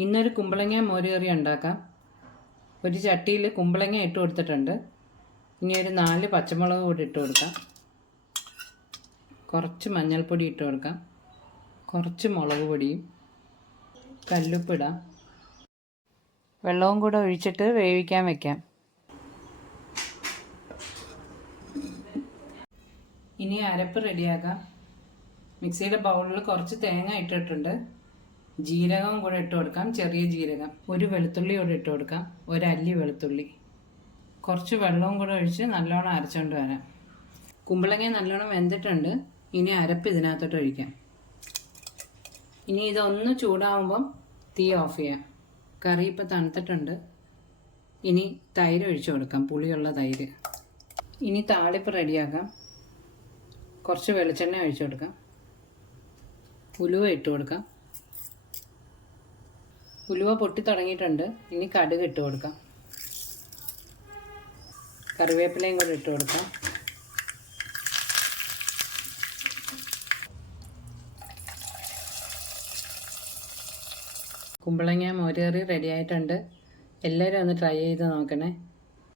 ഇന്നൊരു കുമ്പളങ്ങ മോരുകറി ഉണ്ടാക്കാം. ഒരു ചട്ടിയിൽ കുമ്പളങ്ങ ഇട്ട് കൊടുത്തിട്ടുണ്ട്. ഇനി ഒരു 4 പച്ചമുളക് കൂടി ഇട്ട് കൊടുക്കാം. കുറച്ച് മഞ്ഞൾപ്പൊടി ഇട്ട് കൊടുക്കാം. കുറച്ച് മുളക് പൊടിയും കല്ലുപ്പിടാം. വെള്ളവും കൂടെ ഒഴിച്ചിട്ട് വേവിക്കാൻ വെക്കാം. ഇനി അരപ്പ് റെഡിയാക്കാം. മിക്സിയുടെ ബൗളിൽ കുറച്ച് തേങ്ങ ഇട്ടിട്ടുണ്ട്. ജീരകം കൂടെ ഇട്ട് കൊടുക്കാം. ചെറിയ ജീരകം. ഒരു വെളുത്തുള്ളി കൂടെ ഇട്ട് കൊടുക്കാം. ഒരല്ലി വെളുത്തുള്ളി. കുറച്ച് വെള്ളവും കൂടെ ഒഴിച്ച് നല്ലോണം അരച്ചുകൊണ്ട് വരാം. കുമ്പളങ്ങ നല്ലോണം വെന്തിട്ടുണ്ട്. ഇനി അരപ്പ് ഇതിനകത്തോട്ട് ഒഴിക്കാം. ഇനി ഇതൊന്ന് ചൂടാവുമ്പം തീ ഓഫ് ചെയ്യാം. കറി ഇപ്പോൾ തണുത്തിട്ടുണ്ട്. ഇനി തൈര് ഒഴിച്ചു കൊടുക്കാം. പുളിയുള്ള തൈര്. ഇനി താളിപ്പ് റെഡിയാക്കാം. കുറച്ച് വെളിച്ചെണ്ണ ഒഴിച്ചു കൊടുക്കാം. ഉലുവ ഇട്ട് കൊടുക്കാം. ഉലുവ പൊട്ടി തുടങ്ങിയിട്ടുണ്ട്. ഇനി കടുക് ഇട്ട് കൊടുക്കാം. കറിവേപ്പിലയും കൂടെ ഇട്ട് കൊടുക്കാം. കുമ്പളങ്ങ മോരുകറി റെഡി ആയിട്ടുണ്ട്. എല്ലാവരും ഒന്ന് ട്രൈ ചെയ്ത് നോക്കണേ.